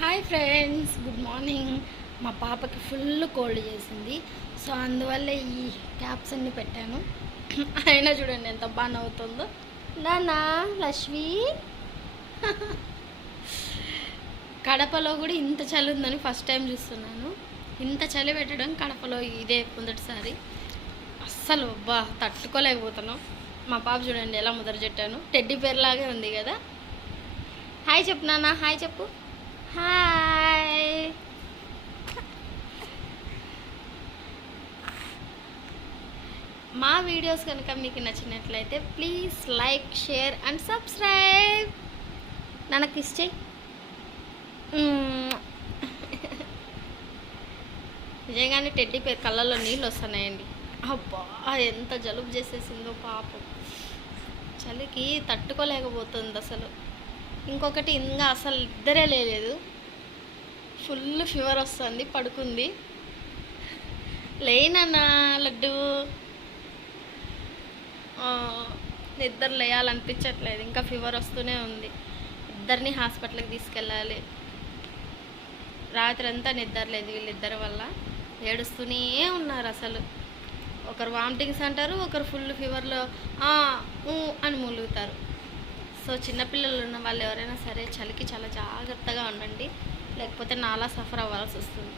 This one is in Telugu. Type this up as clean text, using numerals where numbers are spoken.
Hi friends, good morning. మా పాపకి ఫుల్ కోల్డ్ చేసింది. సో అందువల్ల ఈ క్యాప్స్ అన్ని పెట్టాను. అయినా చూడండి ఎంత బాగా నవ్వుతుందో. నానా లక్ష్మి. కడపలో కూడా ఇంత చలి ఉందని ఫస్ట్ టైం చూస్తున్నాను. ఇంత చలి పెట్టడం కడపలో ఇదే మొదటిసారి. అస్సలు బా తట్టుకోలేకపోతున్నాం. మా పాప చూడండి ఎలా ముద్ర చెట్టాను. టెడ్డీ పేరులాగే ఉంది కదా. హాయ్ చెప్పు నాన్న, హాయ్ చెప్పు. హాయ్. మా వీడియోస్ కనుక మీకు నచ్చినట్లయితే please like, share and subscribe. నాకు ఇచ్చే నిజంగానే టెడ్డీ పేరు కళ్ళల్లో నీళ్ళు వస్తున్నాయండి. అబ్బా ఎంత జలుబు చేసేసిందో పాపం. చలికి తట్టుకోలేకపోతుంది అసలు. ఇంకొకటి ఇంకా అసలు ఇద్దరే లేదు. ఫుల్ ఫీవర్ వస్తుంది, పడుకుంది. లేనన్నా లడ్డు, నిద్ర లేయాలనిపించట్లేదు. ఇంకా ఫీవర్ వస్తూనే ఉంది. ఇద్దరిని హాస్పిటల్కి తీసుకెళ్ళాలి. రాత్రి అంతా నిద్ర లేదు వీళ్ళిద్దరి వల్ల. ఏడుస్తూనే ఉన్నారు అసలు. ఒకరు వామిటింగ్స్ అంటారు, ఒకరు ఫుల్ ఫీవర్లో అని మూలుగుతారు. సో చిన్నపిల్లలు ఉన్న వాళ్ళు ఎవరైనా సరే చలికి చాలా జాగ్రత్తగా ఉండండి, లేకపోతే నాలా సఫర్ అవ్వాల్సి వస్తుంది.